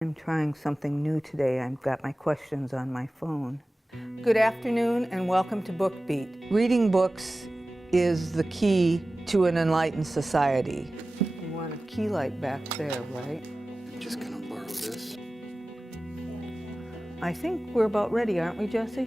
I'm trying something new today. I've got my questions on my phone. Good afternoon and welcome to Book Beat. Reading books is the key to an enlightened society. You want a key light back there, right? Just gonna borrow this. I think we're about ready, aren't we, Jesse?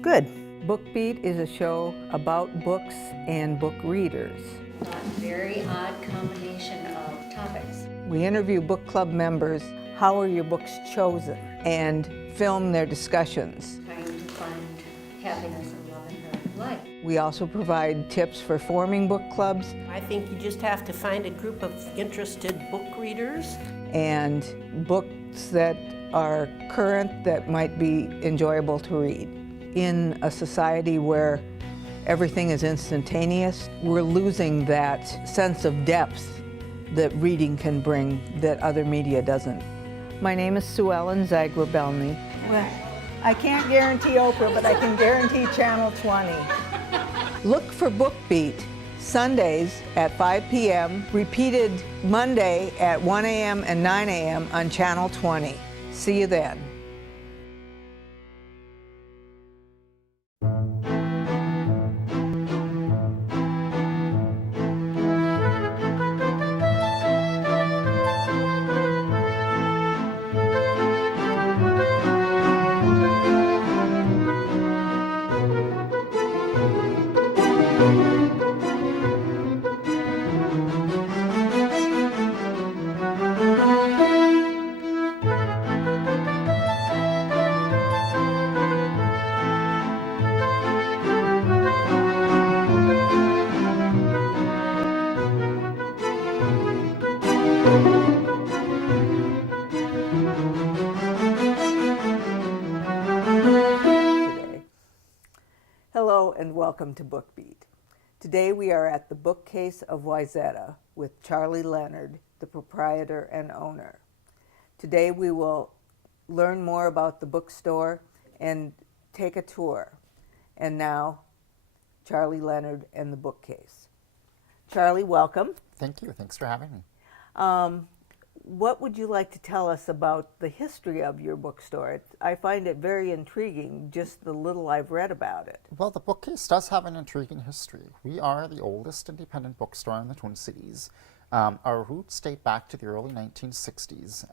Good. Book Beat is a show about books and book readers. A very odd combination of topics. We interview book club members. How are your books chosen? And film their discussions. Trying to find happiness and love in her life. We also provide tips for forming book clubs I think you just have to find a group of interested book readers. and books that are current that might be enjoyable to read. In a society where everything is instantaneous, we're losing that sense of depth that reading can bring that other media doesn't. My name is Sue Ellen Zagrabelny. Well, I can't guarantee Oprah, but I can guarantee Channel 20. Look for Book Beat, Sundays at 5 p.m., repeated Monday at 1 a.m. and 9 a.m. on Channel 20. See you then. Today. Hello and welcome to Book Beat. Today we are at the Book Case of Wayzata with Charlie Leonard, the proprietor and owner. Today we will learn more about the bookstore and take a tour. And now, Charlie Leonard and the bookcase. Charlie, welcome. Thank you. Thanks for having me. What would you like to tell us about the history of your bookstore? I find it very intriguing, just the little I've read about it. Well, the bookcase does have an intriguing history. We are the oldest independent bookstore in the Twin Cities. Our roots date back to the early 1960s.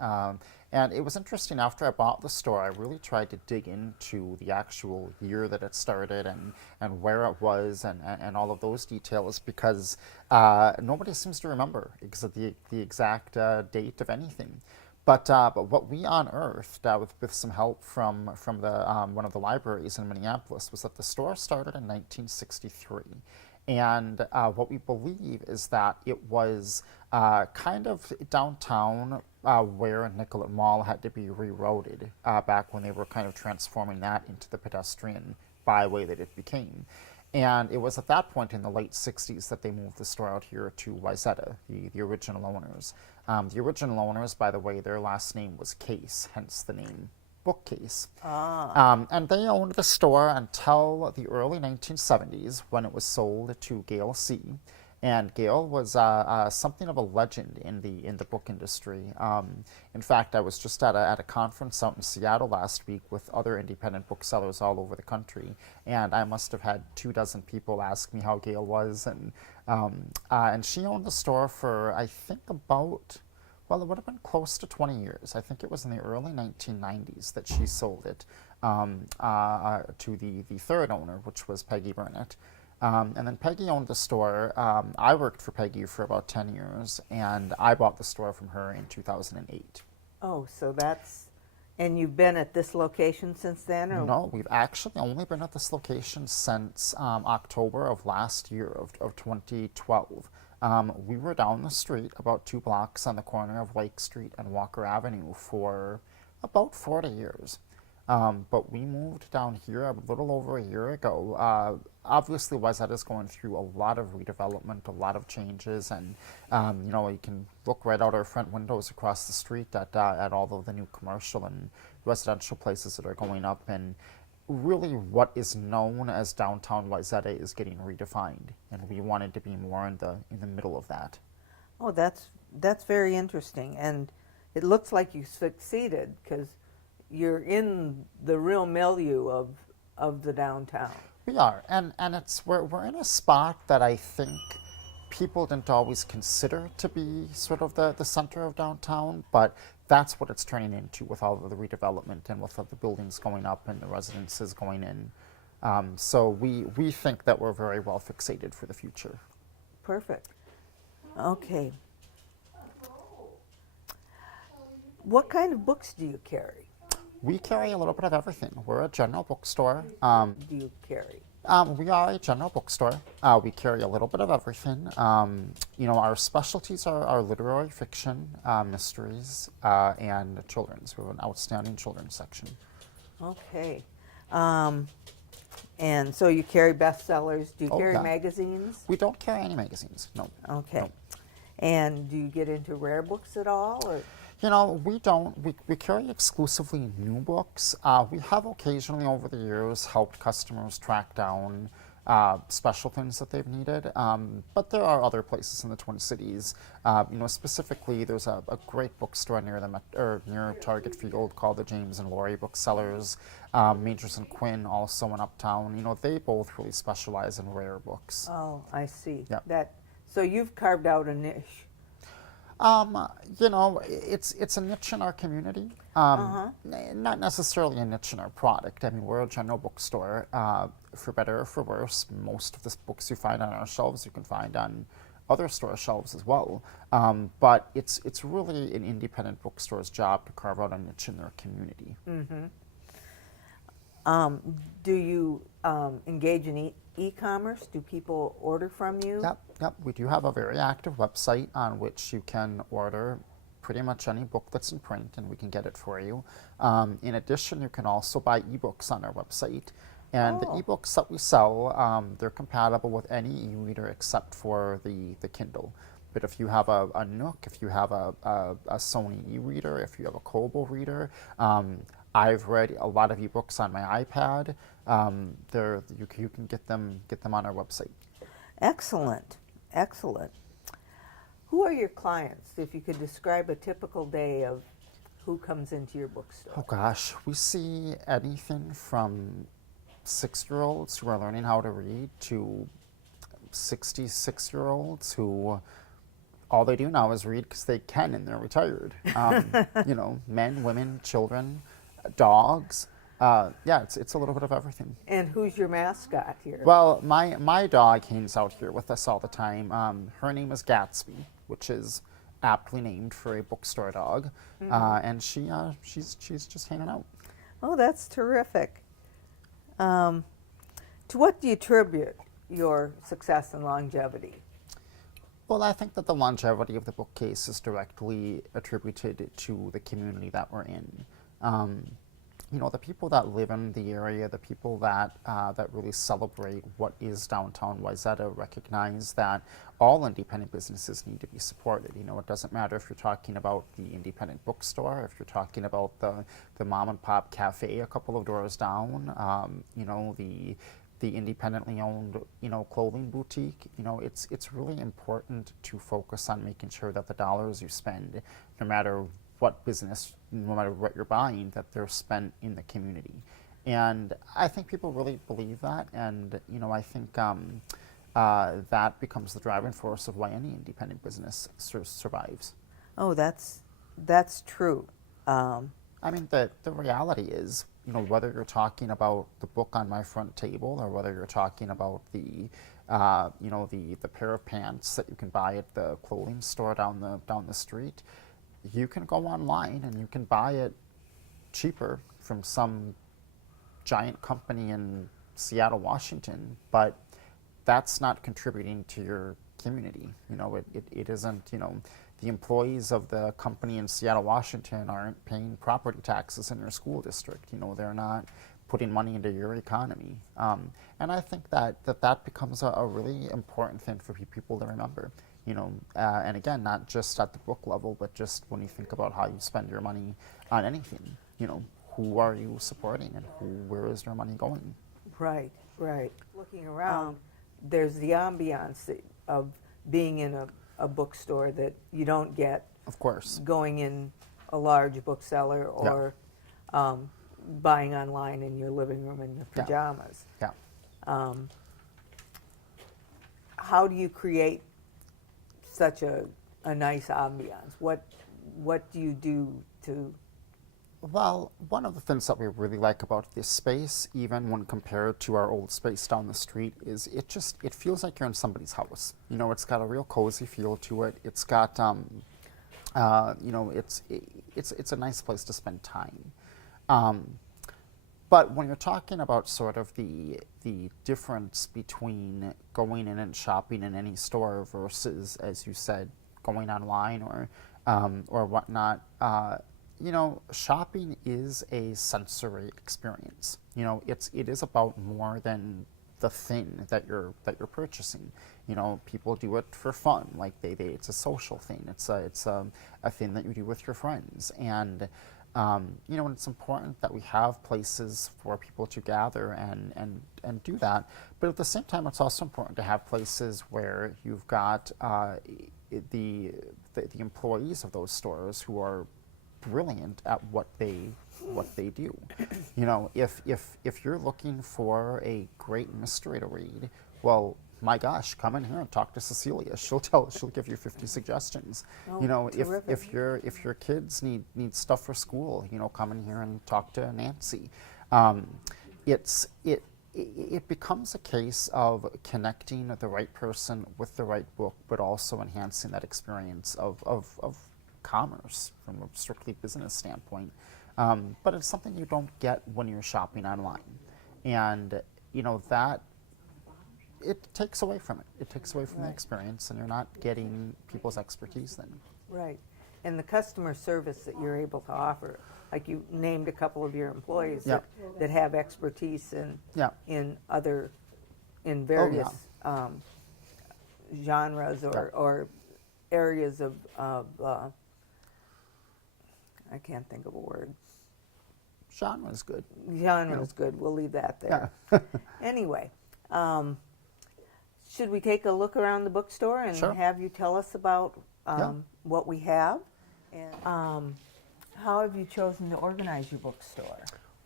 And it was interesting, after I bought the store, I really tried to dig into the actual year that it started and where it was and all of those details, because nobody seems to remember the exact date of anything. But what we unearthed, with some help from the one of the libraries in Minneapolis, was that the store started in 1963. And what we believe is that it was kind of downtown where Nicollet Mall had to be rerouted back when they were kind of transforming that into the pedestrian byway that it became. And it was at that point in the late 60s that they moved the store out here to Wayzata, the original owners. The original owners, by the way, their last name was Case, hence the name Bookcase. And they owned the store until the early 1970s, when it was sold to Gail C. And Gail was something of a legend in the book industry. In fact, I was just at a conference out in Seattle last week with other independent booksellers all over the country, and I must have had 24 people ask me how Gail was, and she owned the store for, I think, about, well, it would have been close to 20 years. I think it was in the early 1990s that she sold it to the third owner, which was Peggy Burnett. And then Peggy owned the store. I worked for Peggy for about 10 years, and I bought the store from her in 2008. Oh, so that's, and you've been at this location since then? Or? No, we've actually only been at this location since October of last year, of 2012. We were down the street about 2 blocks on the corner of Lake Street and Walker Avenue for about 40 years. But we moved down here a little over a year ago. Obviously, Wayzata is going through a lot of redevelopment, a lot of changes, and you can look right out our front windows across the street at all of the new commercial and residential places that are going up. And really, what is known as downtown Wayzata is getting redefined, and we wanted to be more in the middle of that. Oh, that's very interesting. And it looks like you succeeded because you're in the real milieu of the downtown. We are, and we're in a spot that I think people didn't always consider to be sort of the center of downtown, but that's what it's turning into with all of the redevelopment and with all the buildings going up and the residences going in. So we think that we're very well fixated for the future. Perfect. Okay. What kind of books do you carry? We carry a little bit of everything. We're a general bookstore. Do you carry? We are a general bookstore. We carry a little bit of everything. Our specialties are literary fiction, mysteries, and children's. We have an outstanding children's section. Okay. And so you carry bestsellers. Do you carry yeah. magazines? We don't carry any magazines, no. Okay. No. And do you get into rare books at all? Or? We don't. We carry exclusively new books. We have occasionally over the years helped customers track down special things that they've needed. But there are other places in the Twin Cities. Specifically, there's a great bookstore near Target Field called the James and Laurie Booksellers. Majors and Quinn, also in Uptown. They both really specialize in rare books. Oh, I see. Yeah. So you've carved out a niche. It's a niche in our community. Not necessarily a niche in our product. I mean, we're a general bookstore. For better or for worse, most of the books you find on our shelves you can find on other store shelves as well. But it's really an independent bookstore's job to carve out a niche in their community. Mm-hmm. Do you engage in e-commerce? Do people order from you? Yep. We do have a very active website on which you can order pretty much any book that's in print, and we can get it for you. In addition, you can also buy ebooks on our website. And the ebooks that we sell, they're compatible with any e-reader except for the Kindle. But if you have a Nook, if you have a Sony e-reader, if you have a Kobo reader, I've read a lot of ebooks on my iPad. You can get them on our website. Excellent. Who are your clients? If you could describe a typical day of who comes into your bookstore. Oh gosh, we see anything from 6-year-olds who are learning how to read to 66-year-olds who all they do now is read because they can and they're retired. Men, women, children, dogs. It's a little bit of everything. And who's your mascot here? Well, my dog hangs out here with us all the time. Her name is Gatsby, which is aptly named for a bookstore dog, and she's just hanging out. Oh, that's terrific. To what do you attribute your success and longevity? Well, I think that the longevity of the bookcase is directly attributed to the community that we're in. The people that live in the area, the people that really celebrate what is downtown Wayzata recognize that all independent businesses need to be supported. It doesn't matter if you're talking about the independent bookstore, if you're talking about the mom and pop cafe a couple of doors down, the independently owned, clothing boutique. It's really important to focus on making sure that the dollars you spend, no matter what business, no matter what you're buying, that they're spent in the community. And I think people really believe that, and I think that becomes the driving force of why any independent business survives. Oh, that's true. I mean, the reality is, whether you're talking about the book on my front table or whether you're talking about the pair of pants that you can buy at the clothing store down the street, you can go online and you can buy it cheaper from some giant company in Seattle, Washington, but that's not contributing to your community. It isn't, the employees of the company in Seattle, Washington aren't paying property taxes in your school district. They're not putting money into your economy. And I think that becomes a really important thing for people to remember. And again, not just at the book level, but just when you think about how you spend your money on anything, who are you supporting and where is your money going? Right. Looking around, there's the ambiance of being in a bookstore that you don't get, of course, going in a large bookseller or buying online in your living room in your pajamas. Yeah. How do you create such a nice ambiance? What do you do to? Well, one of the things that we really like about this space, even when compared to our old space down the street, is it feels like you're in somebody's house. You know, it's got a real cozy feel to it. It's got you know, it's a nice place to spend time. But when you're talking about sort of the difference between going in and shopping in any store versus, as you said, going online or whatnot, you know, shopping is a sensory experience. You know, it is about more than the thing that you're purchasing. You know, people do it for fun, like it's a social thing. It's a thing that you do with your friends, and you know, and it's important that we have places for people to gather and do that. But at the same time, it's also important to have places where you've got the employees of those stores who are brilliant at what they do. You know, if you're looking for a great mystery to read, well, my gosh, come in here and talk to Cecilia. She'll give you 50 suggestions. Oh, you know, terrific. if your kids need stuff for school, you know, come in here and talk to Nancy. It becomes a case of connecting the right person with the right book, but also enhancing that experience of commerce from a strictly business standpoint. But it's something you don't get when you're shopping online. And, you know, that it takes away from it. It takes away from the experience, and you're not getting people's expertise then. Right. And the customer service that you're able to offer, like you named a couple of your employees that have expertise in various genres or areas of I can't think of a word. Genre is good. Genre is good. We'll leave that there. Anyway, should we take a look around the bookstore and have you tell us about what we have? And how have you chosen to organize your bookstore?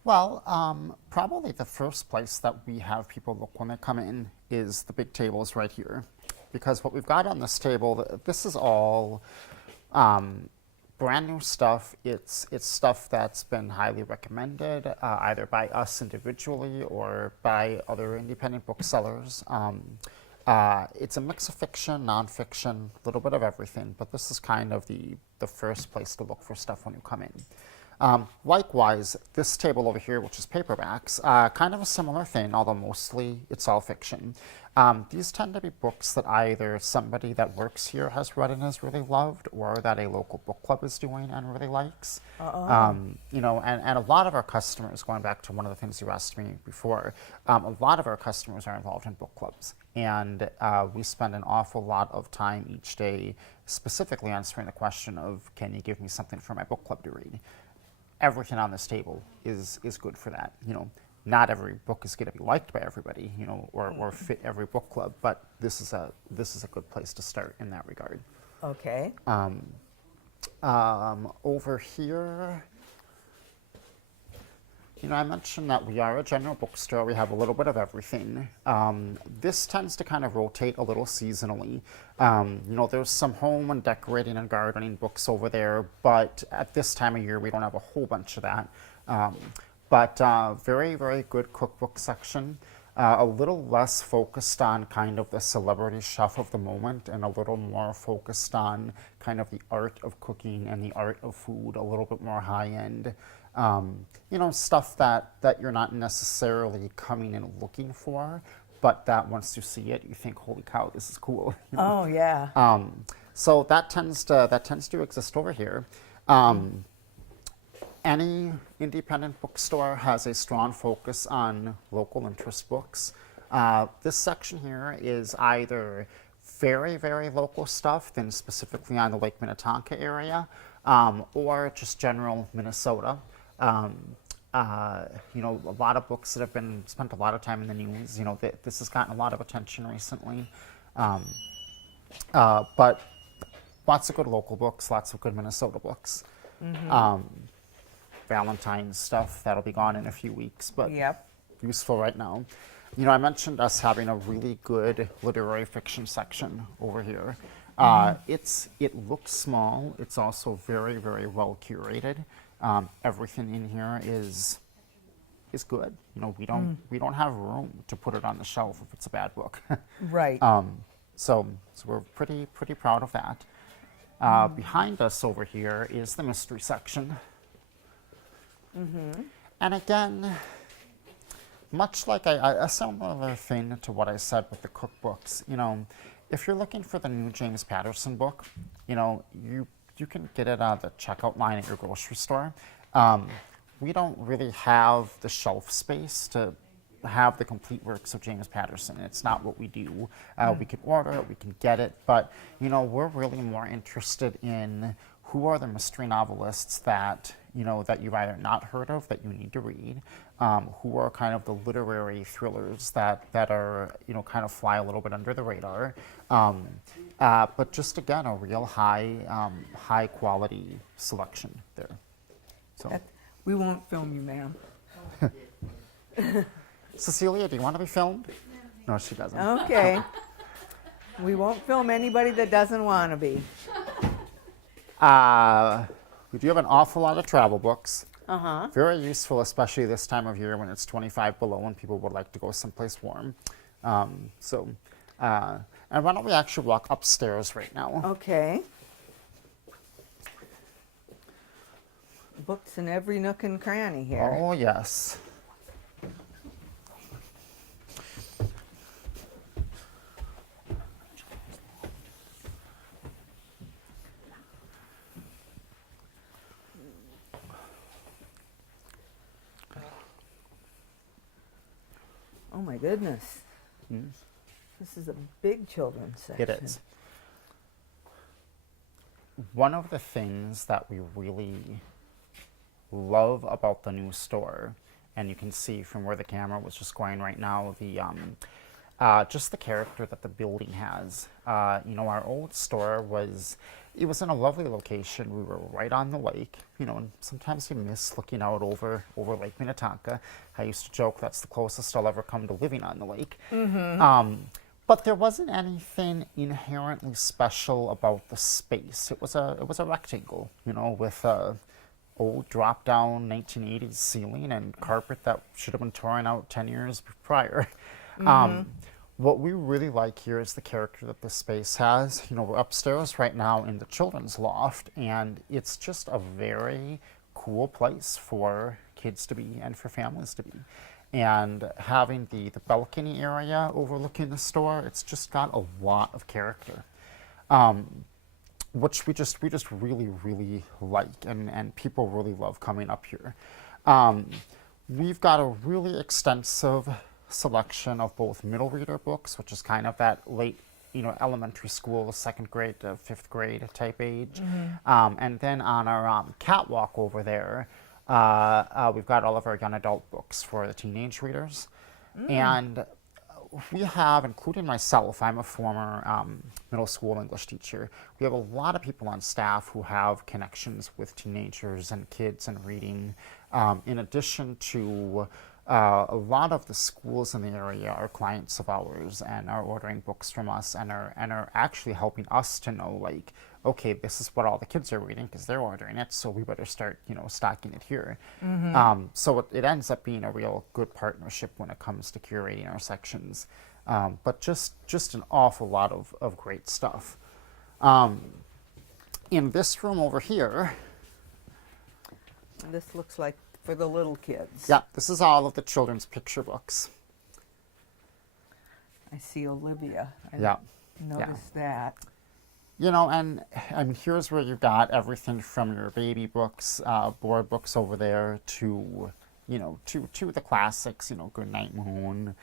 Well, probably the first place that we have people look when they come in is the big tables right here. Because what we've got on this table, this is all brand new stuff. It's stuff that's been highly recommended, either by us individually or by other independent booksellers. It's a mix of fiction, nonfiction, a little bit of everything, but this is kind of the first place to look for stuff when you come in. Likewise, this table over here, which is paperbacks, kind of a similar thing, although mostly it's all fiction. These tend to be books that either somebody that works here has read and has really loved, or that a local book club is doing and really likes. You know, and a lot of our customers, going back to one of the things you asked me before, a lot of our customers are involved in book clubs. And we spend an awful lot of time each day specifically answering the question of, can you give me something for my book club to read? Everything on this table is good for that. You know, not every book is going to be liked by everybody, you know, or fit every book club, but this is a good place to start in that regard. Okay. Over here, you know, I mentioned that we are a general bookstore. We have a little bit of everything. This tends to kind of rotate a little seasonally. You know, there's some home and decorating and gardening books over there, but at this time of year, we don't have a whole bunch of that. But very, very good cookbook section. A little less focused on kind of the celebrity chef of the moment, and a little more focused on kind of the art of cooking and the art of food, a little bit more high-end. You know, stuff that you're not necessarily coming in looking for, but that once you see it, you think, holy cow, this is cool. You know? Oh, yeah. So that tends to exist over here. Any independent bookstore has a strong focus on local interest books. This section here is either very, very local stuff, then specifically on the Lake Minnetonka area, or just general Minnesota. You know, a lot of books that have been spent a lot of time in the news. You know, this has gotten a lot of attention recently. But lots of good local books, lots of good Minnesota books. Valentine's stuff, that'll be gone in a few weeks, but Yep. useful right now. You know, I mentioned us having a really good literary fiction section over here. It looks small. It's also very, very well curated. Everything in here is good. You know, we don't have room to put it on the shelf if it's a bad book. Right. So we're pretty proud of that. Behind us over here is the mystery section. And again, much like a similar thing to what I said with the cookbooks, you know, if you're looking for the new James Patterson book, you know, you can get it on the checkout line at your grocery store. We don't really have the shelf space to have the complete works of James Patterson. It's not what we do. We can order it, we can get it, but you know, we're really more interested in who are the mystery novelists that, you know, that you've either not heard of that you need to read, who are kind of the literary thrillers that are, you know, kind of fly a little bit under the radar, but just again, a real high quality selection there. So. We won't film you, ma'am. Cecilia, do you want to be filmed? No, she doesn't. Okay. We won't film anybody that doesn't want to be. We do have an awful lot of travel books. Uh-huh. Very useful, especially this time of year when it's 25 below and people would like to go someplace warm. And why don't we actually walk upstairs right now? Okay. Books in every nook and cranny here. Oh, yes. Oh my goodness. This is a big children's section. It is. One of the things that we really love about the new store, and you can see from where the camera was just going right now, the just the character that the building has. You know, our old store was in a lovely location. We were right on the lake, you know, and sometimes you miss looking out over Lake Minnetonka. I used to joke that's the closest I'll ever come to living on the lake. But there wasn't anything inherently special about the space. It was a rectangle, you know, with a old drop-down 1980s ceiling and carpet that should have been torn out 10 years prior. What we really like here is the character that this space has. You know, we're upstairs right now in the children's loft, and it's just a very cool place for kids to be and for families to be. And having the balcony area overlooking the store, it's just got a lot of character, which we just really, really like, and people really love coming up here. We've got a really extensive selection of both middle reader books, which is kind of that late, you know, elementary school, 2nd grade to 5th grade type age. And then on our catwalk over there, we've got all of our young adult books for the teenage readers. And we have, including myself, I'm a former middle school English teacher. We have a lot of people on staff who have connections with teenagers and kids and reading. In addition to a lot of the schools in the area are clients of ours and are ordering books from us and are actually helping us to know, like, okay, this is what all the kids are reading because they're ordering it, so we better start, you know, stocking it here. So it ends up being a real good partnership when it comes to curating our sections. But just an awful lot of great stuff. In this room over here, This looks like for the little kids. yeah, this is all of the children's picture books. I see Olivia. I Yeah. noticed that. You know, and here's where you've got everything from your baby books, board books over there to, you know, to the classics, you know, Goodnight Moon,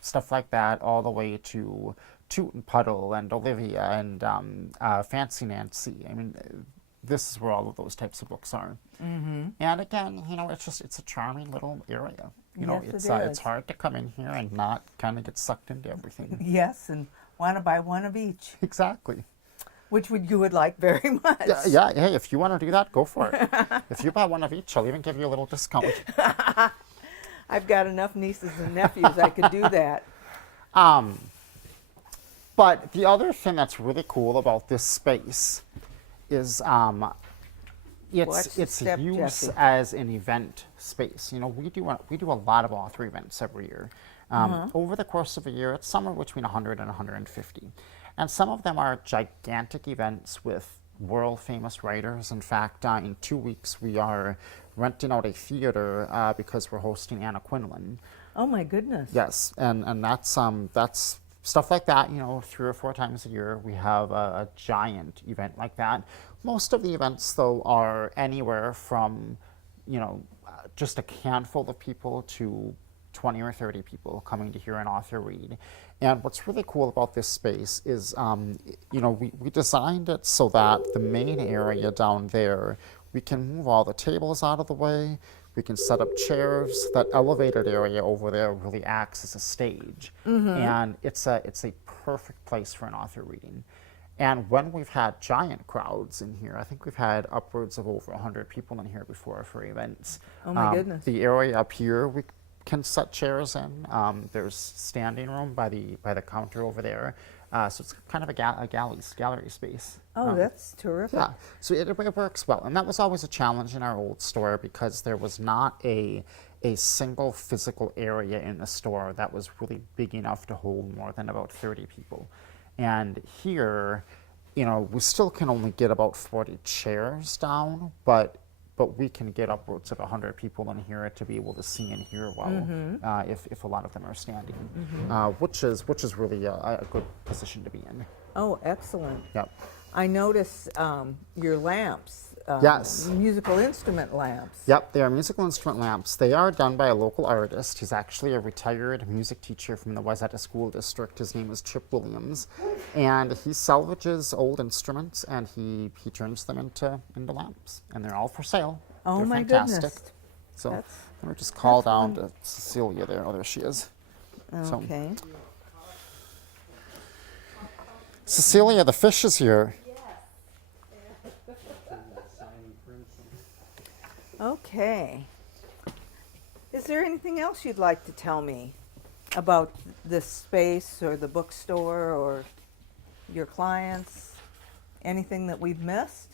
stuff like that, all the way to Toot and Puddle and Olivia and Fancy Nancy. I mean, this is where all of those types of books are. And again, you know, it's a charming little area. You know, Yes, it's hard to come in here and not kind of get sucked into everything. Yes, and want to buy one of each. Exactly. which you would like very much. Yeah, hey, if you want to do that, go for it. If you buy one of each, I'll even give you a little discount. I've got enough nieces and nephews I could do that. But the other thing that's really cool about this space is its step, use Jesse. as an event space. You know, we do a lot of author events every year. Over the course of a year, it's somewhere between 100 and 150. And some of them are gigantic events with world famous writers. In fact, in 2 weeks, we are renting out a theater because we're hosting Anna Quinlan. Oh my goodness. Yes, and that's stuff like that. You know, 3 or 4 times a year we have a giant event like that. Most of the events, though, are anywhere from, you know, just a handful of people to 20 or 30 people coming to hear an author read. And what's really cool about this space is, you know, we designed it so that the main area down there, we can move all the tables out of the way. We can set up chairs. That elevated area over there really acts as a stage. And it's a perfect place for an author reading. And when we've had giant crowds in here, I think we've had upwards of over 100 people in here before for events. Oh my goodness. The area up here, we can set chairs in. There's standing room by the counter over there. So it's kind of a gallery space. Oh, that's terrific. Yeah, so it works well. And that was always a challenge in our old store because there was not a single physical area in the store that was really big enough to hold more than about 30 people. And here, you know, we still can only get about 40 chairs down, but we can get upwards of 100 people in here to be able to see and hear well, if a lot of them are standing, which is really a good position to be in. Oh, excellent. Yep. I notice your lamps. Yes. Musical instrument lamps. Yep, they are musical instrument lamps. They are done by a local artist. He's actually a retired music teacher from the Wayzata School District. His name is Chip Williams. And he salvages old instruments and he turns them into lamps. And they're all for sale. Oh, they're my fantastic. goodness. So That's- let me just call down to Cecilia there. Oh, there she is. So, Okay. Cecilia, the fish is here. Okay. Is there anything else you'd like to tell me about this space or the bookstore or your clients? Anything that we've missed?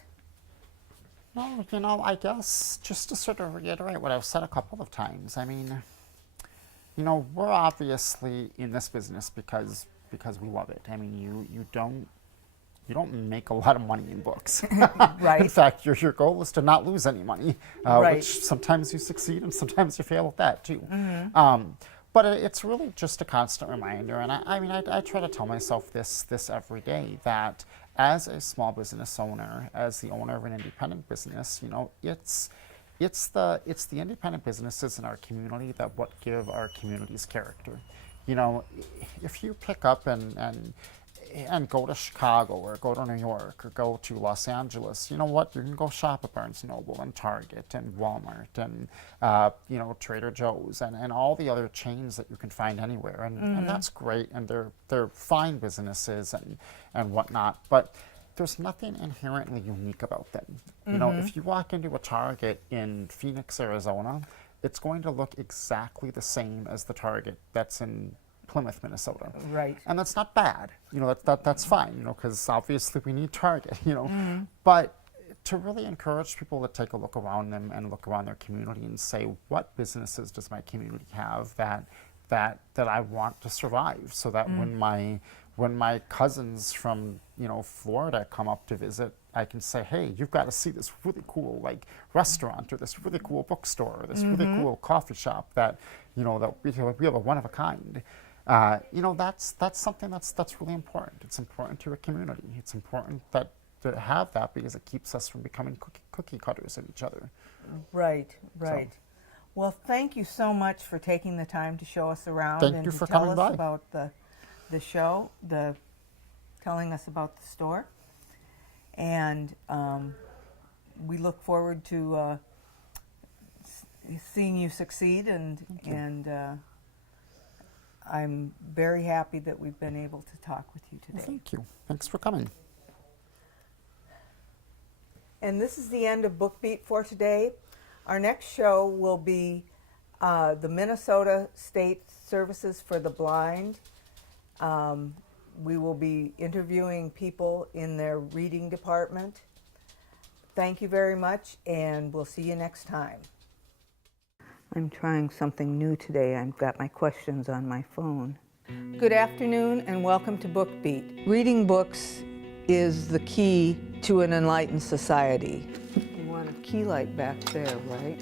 No, you know, I guess just to sort of reiterate what I've said a couple of times. I mean, you know, we're obviously in this business because we love it. I mean, you don't make a lot of money in books. Right. In fact, your goal is to not lose any money, Right. which sometimes you succeed and sometimes you fail at that too. But it's really just a constant reminder, and I mean, I try to tell myself this every day, that as a small business owner, as the owner of an independent business, you know, it's the independent businesses in our community that what give our communities character. You know, if you pick up and go to Chicago or go to New York or go to Los Angeles, you know what? You can go shop at Barnes & Noble and Target and Walmart and, you know, Trader Joe's and all the other chains that you can find anywhere. And that's great. And they're fine businesses and whatnot. But there's nothing inherently unique about them. You know, if you walk into a Target in Phoenix, Arizona, it's going to look exactly the same as the Target that's in Plymouth, Minnesota. Right. And that's not bad. You know, that's fine, you know, because obviously we need Target, you know. But to really encourage people to take a look around them and look around their community and say, what businesses does my community have that I want to survive, so that when my cousins from, you know, Florida come up to visit, I can say, hey, you've got to see this really cool like restaurant or this really cool bookstore or this really cool coffee shop that, you know, that we have a one of a kind. You know, that's something that's really important. It's important to a community. It's important to have that because it keeps us from becoming cookie cutters of each other. Right, right. Well, thank you so much for taking the time to show us around Thank and you to for tell coming us by. about the show, telling us about the store. And we look forward to seeing you succeed, and I'm very happy that we've been able to talk with you today. Thank you. Thanks for coming. And this is the end of Book Beat for today. Our next show will be the Minnesota State Services for the Blind. We will be interviewing people in their reading department. Thank you very much, and we'll see you next time. I'm trying something new today. I've got my questions on my phone. Good afternoon, and welcome to Book Beat. Reading books is the key to an enlightened society. You want a key light back there, right?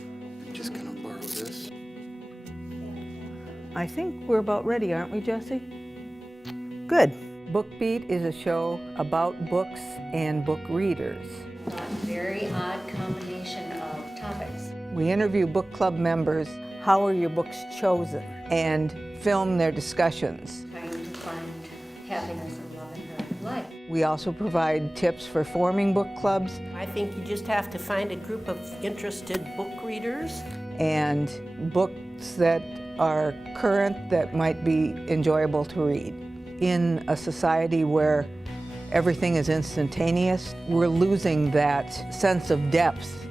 Just gonna borrow this. I think we're about ready, aren't we, Jesse? Good. Book Beat is a show about books and book readers. A very odd combination of topics. We interview book club members. How are your books chosen? And film their discussions. Trying to find happiness and love in her life. We also provide tips for forming book clubs I think you just have to find a group of interested book readers. and books that are current that might be enjoyable to read. In a society where everything is instantaneous, we're losing that sense of depth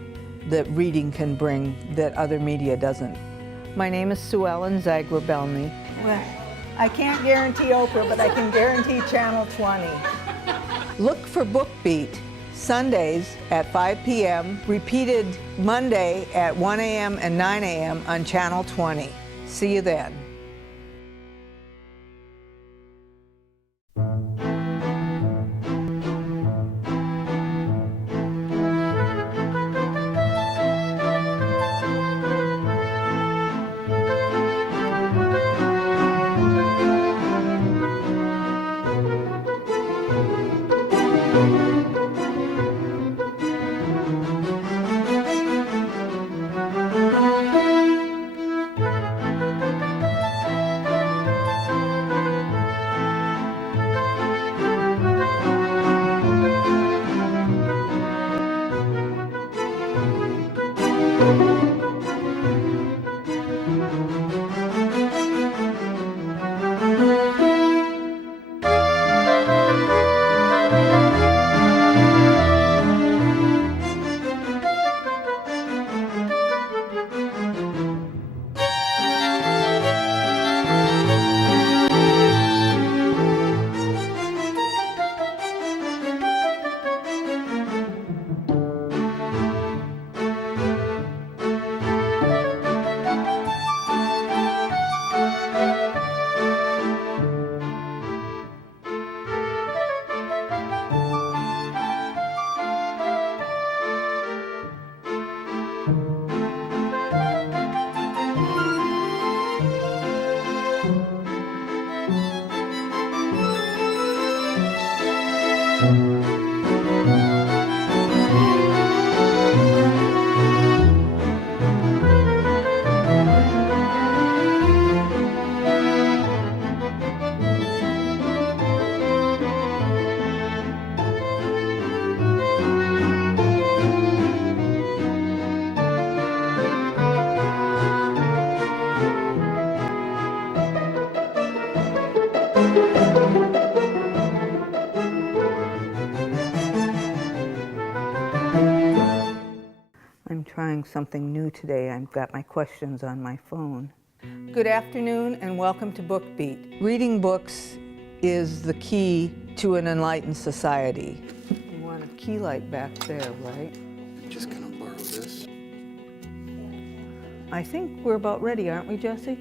that reading can bring that other media doesn't. My name is Sue Ellen Zagrabelny. Well, I can't guarantee Oprah, but I can guarantee Channel 20. Look for Book Beat Sundays at 5 p.m., repeated Monday at 1 a.m. and 9 a.m. on Channel 20. See you then. I'm trying something new today. I've got my questions on my phone. Good afternoon, and welcome to Book Beat. Reading books is the key to an enlightened society. You want a key light back there, right? Just gonna borrow this. I think we're about ready, aren't we, Jesse?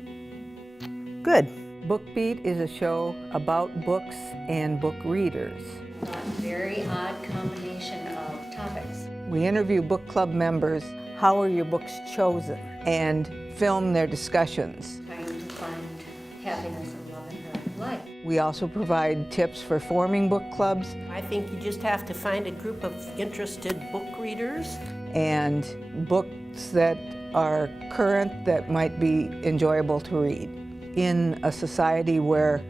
Good. Book Beat is a show about books and book readers. A very odd combination of topics. We interview book club members. How are your books chosen? And film their discussions. Trying to find happiness and love in her life. We also provide tips for forming book clubs I think you just have to find a group of interested book readers. and books that are current that might be enjoyable to read. In a society where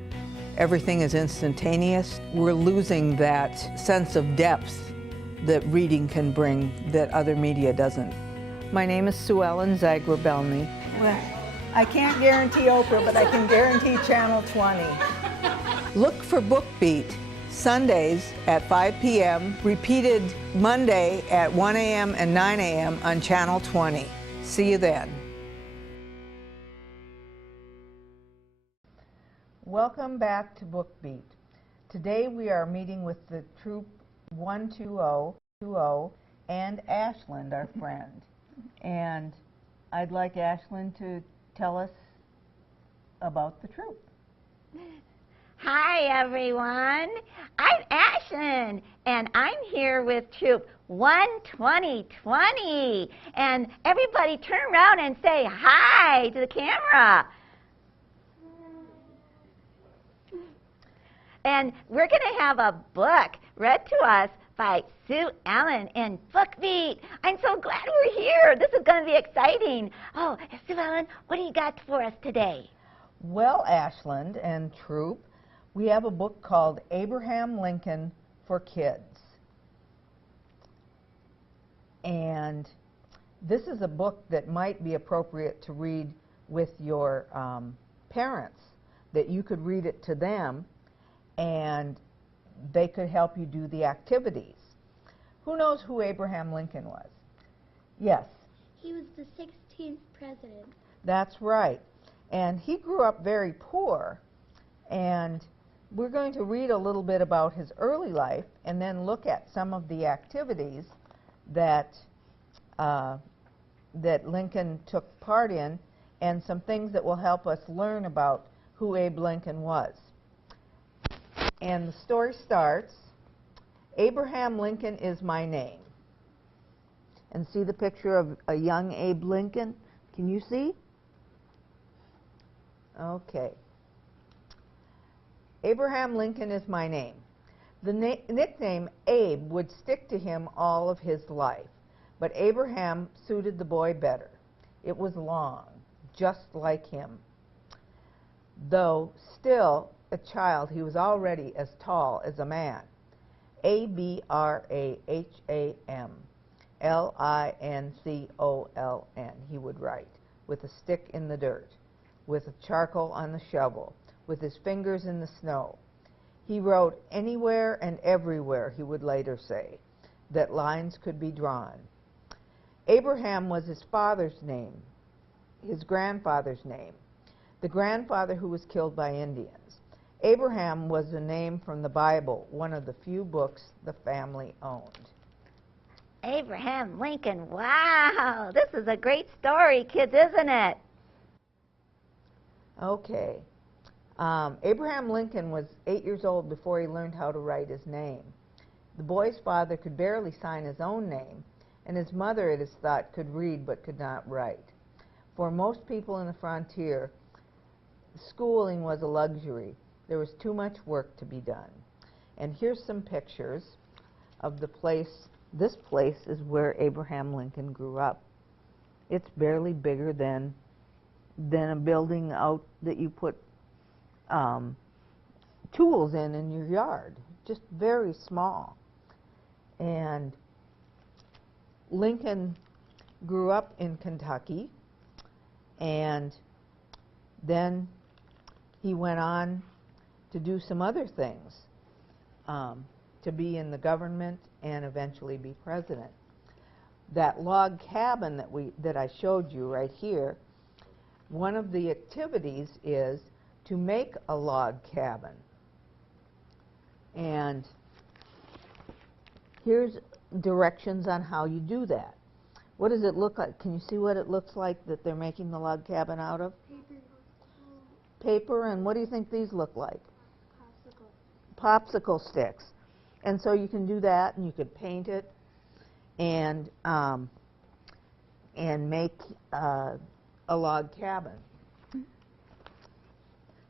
everything is instantaneous, we're losing that sense of depth that reading can bring that other media doesn't. My name is Sue Ellen Zagrabelny. Well, I can't guarantee Oprah, but I can guarantee Channel 20. Look for Book Beat Sundays at 5 p.m., repeated Monday at 1 a.m. and 9 a.m. on Channel 20. See you then. Welcome back to Book Beat. Today we are meeting with the Troop 120 and Ashland, our friend. And I'd like Ashland to tell us about the troop. Hi everyone, I'm Ashland and I'm here with Troop 12020. And everybody turn around and say hi to the camera. And we're going to have a book read to us by Sue Ellen in Book Beat. I'm so glad we're here. This is going to be exciting. Oh, Sue Ellen, what do you got for us today? Well, Ashland and Troop, we have a book called Abraham Lincoln for Kids. And this is a book that might be appropriate to read with your parents, that you could read it to them and they could help you do the activities. Who knows who Abraham Lincoln was? Yes? He was the 16th president. That's right. And he grew up very poor, and we're going to read a little bit about his early life and then look at some of the activities that that Lincoln took part in and some things that will help us learn about who Abe Lincoln was. And the story starts, Abraham Lincoln is my name. And see the picture of a young Abe Lincoln? Can you see? Okay. Abraham Lincoln is my name. The nickname Abe would stick to him all of his life, but Abraham suited the boy better. It was long, just like him. Though still a child, he was already as tall as a man. Abraham Lincoln, he would write, with a stick in the dirt, with a charcoal on the shovel, with his fingers in the snow. He wrote anywhere and everywhere, he would later say, that lines could be drawn. Abraham was his father's name, his grandfather's name, the grandfather who was killed by Indians. Abraham was a name from the Bible, one of the few books the family owned. Abraham Lincoln, wow, this is a great story, kids, isn't it? Okay. Abraham Lincoln was 8 years old before he learned how to write his name. The boy's father could barely sign his own name, and his mother, it is thought, could read but could not write. For most people in the frontier, schooling was a luxury. There was too much work to be done. And here's some pictures of the place. This place is where Abraham Lincoln grew up. It's barely bigger than a building out that you put tools in your yard. Just very small. And Lincoln grew up in Kentucky, and then he went on to do some other things, to be in the government and eventually be president. That log cabin that I showed you right here, one of the activities is to make a log cabin. And here's directions on how you do that. What does it look like? Can you see what it looks like that they're making the log cabin out of? Paper, and what do you think these look like? Popsicle sticks. And so you can do that, and you could paint it and make a log cabin.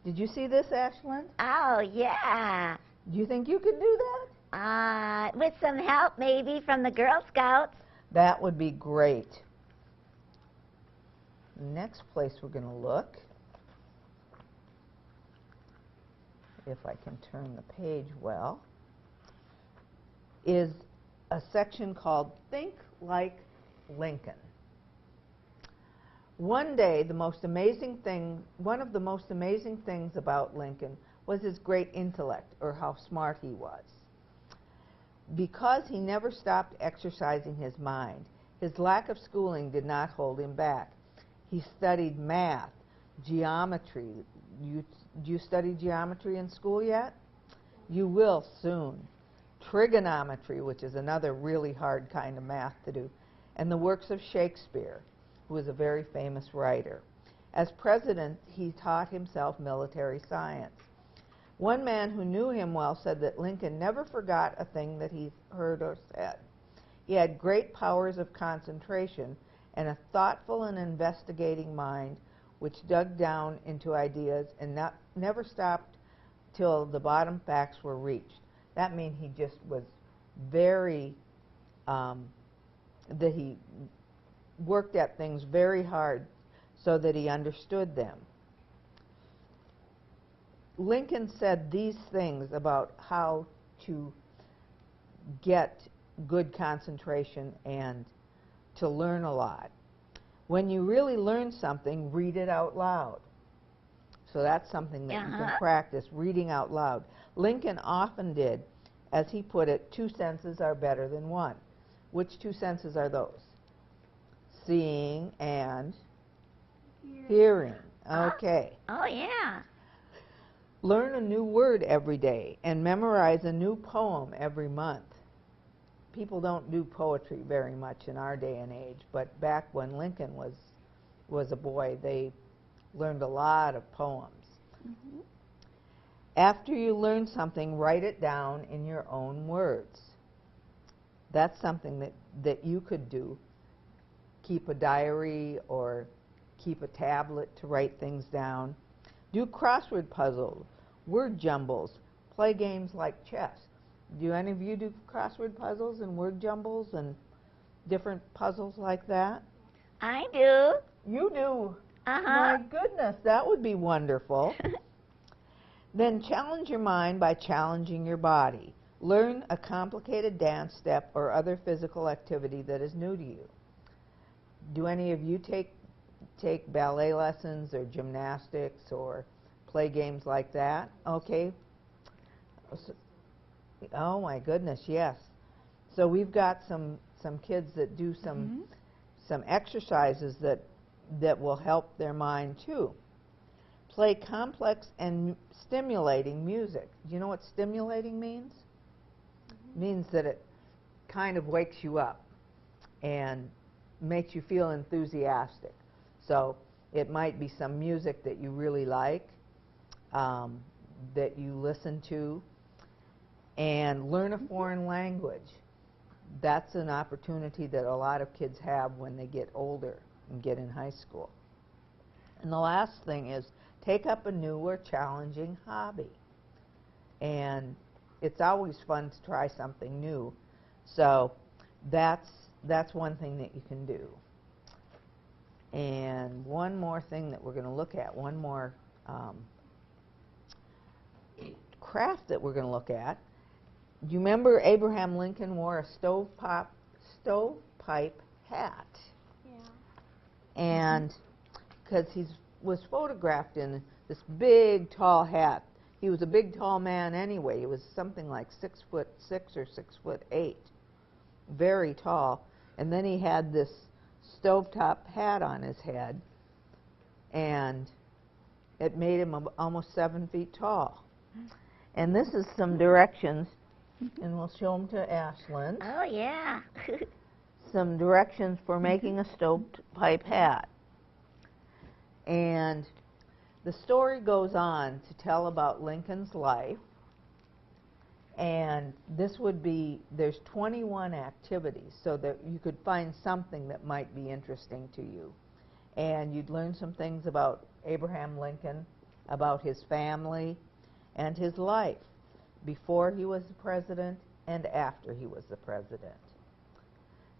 Did you see this, Ashland? Oh, yeah. Do you think you could do that? With some help, maybe, from the Girl Scouts. That would be great. Next place we're going to look, if I can turn the page well, is a section called Think Like Lincoln. One day, one of the most amazing things about Lincoln was his great intellect, or how smart he was. Because he never stopped exercising his mind, his lack of schooling did not hold him back. He studied math, geometry. Do you study geometry in school yet? You will soon. Trigonometry, which is another really hard kind of math to do, and the works of Shakespeare, who was a very famous writer. As president, he taught himself military science. One man who knew him well said that Lincoln never forgot a thing that he heard or said. He had great powers of concentration and a thoughtful and investigating mind which dug down into ideas and never stopped till the bottom facts were reached. That means he just was very, that he worked at things very hard so that he understood them. Lincoln said these things about how to get good concentration and to learn a lot. When you really learn something, read it out loud. So that's something that you can practice, reading out loud. Lincoln often did, as he put it, 2 senses are better than 1. Which 2 senses are those? Seeing and hearing. Okay. Oh, yeah. Learn a new word every day and memorize a new poem every month. People don't do poetry very much in our day and age, but back when Lincoln was a boy, they learned a lot of poems. Mm-hmm. After you learn something, write it down in your own words. That's something that you could do. Keep a diary or keep a tablet to write things down. Do crossword puzzles, word jumbles, play games like chess. Do any of you do crossword puzzles and word jumbles and different puzzles like that? I do. You do? Uh-huh. My goodness, that would be wonderful. Then challenge your mind by challenging your body. Learn a complicated dance step or other physical activity that is new to you. Do any of you take ballet lessons or gymnastics or play games like that? Okay. Oh my goodness, yes. So we've got some kids that do some exercises that will help their mind too. Play complex and stimulating music. Do you know what stimulating means? It means that it kind of wakes you up and makes you feel enthusiastic. So it might be some music that you really like, that you listen to, and learn a foreign language. That's an opportunity that a lot of kids have when they get older and get in high school. And the last thing is take up a new or challenging hobby. And it's always fun to try something new. So that's one thing that you can do. And one more thing that we're going to look at, one more craft that we're going to look at. Do you remember Abraham Lincoln wore a stovepipe hat? Yeah. And because he was photographed in this big, tall hat. He was a big, tall man anyway. He was something like 6'6" or 6'8", very tall. And then he had this stovetop hat on his head, and it made him almost 7 feet tall. And this is some directions, and we'll show them to Ashlyn. Oh, yeah. Some directions for making a stovepipe hat. And the story goes on to tell about Lincoln's life. And this would be, there's 21 activities, so that you could find something that might be interesting to you. And you'd learn some things about Abraham Lincoln, about his family, and his life before he was the president and after he was the president.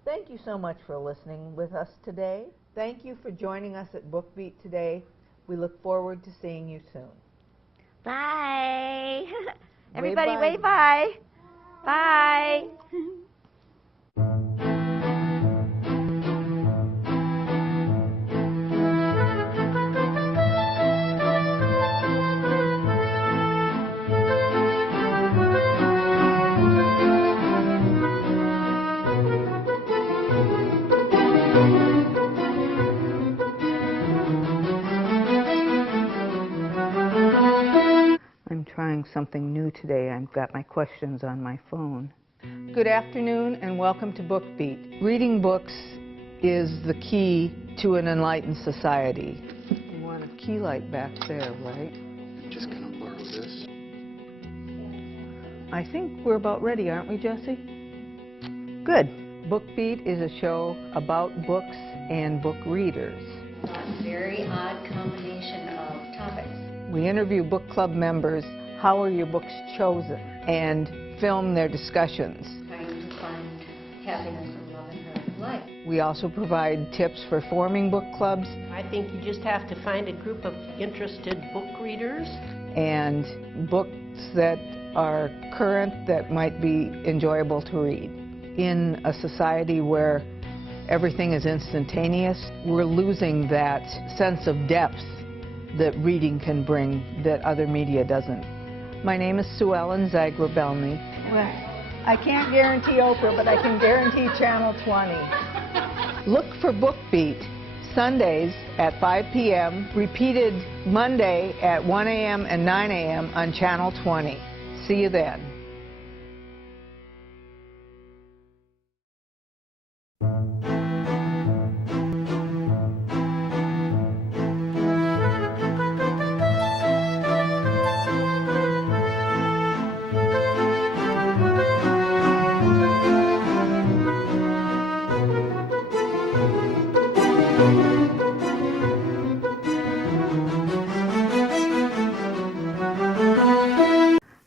Thank you so much for listening with us today. Thank you for joining us at Book Beat today. We look forward to seeing you soon. Bye. Everybody bye. wave bye. Bye. something new today. I've got my questions on my phone. Good afternoon and welcome to Book Beat. Reading books is the key to an enlightened society. You want a key light back there, right? Just gonna borrow this. I think we're about ready, aren't we, Jesse? Good. Book Beat is a show about books and book readers. A very odd combination of topics. We interview book club members, how are your books chosen, and film their discussions. Trying to find happiness and love in her life. We also provide tips for forming book clubs I think you just have to find a group of interested book readers. and books that are current that might be enjoyable to read. In a society where everything is instantaneous, we're losing that sense of depth that reading can bring that other media doesn't. My name is Sue Ellen Zagrabelny. Well, I can't guarantee Oprah, but I can guarantee Channel 20. Look for Book Beat, Sundays at 5 p.m., repeated Monday at 1 a.m. and 9 a.m. on Channel 20. See you then.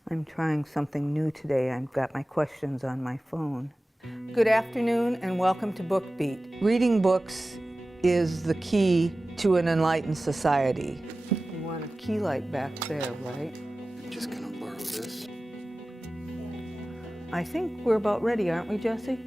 I'm trying something new today. I've got my questions on my phone. Good afternoon and welcome to Book Beat. Reading books is the key to an enlightened society. You want a key light back there, right? Just gonna borrow this. I think we're about ready, aren't we, Jesse?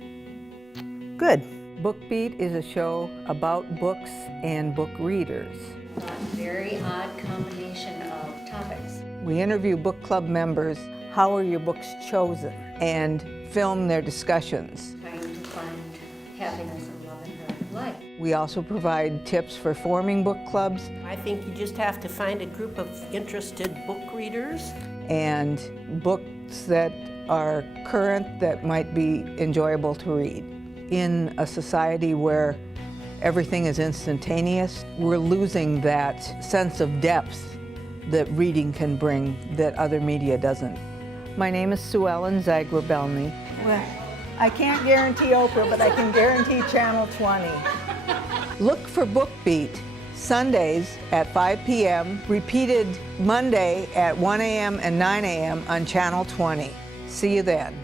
Good. Book Beat is a show about books and book readers. A very odd combination of topics. We interview book club members, how are your books chosen, and film their discussions. Trying to find happiness and love in her life. We also provide tips for forming book clubs I think you just have to find a group of interested book readers. and books that are current that might be enjoyable to read. In a society where everything is instantaneous, we're losing that sense of depth that reading can bring that other media doesn't. My name is Sue Ellen Zagrabelny. Well, I can't guarantee Oprah, but I can guarantee Channel 20. Look for Book Beat, Sundays at 5 p.m., repeated Monday at 1 a.m. and 9 a.m. on Channel 20. See you then.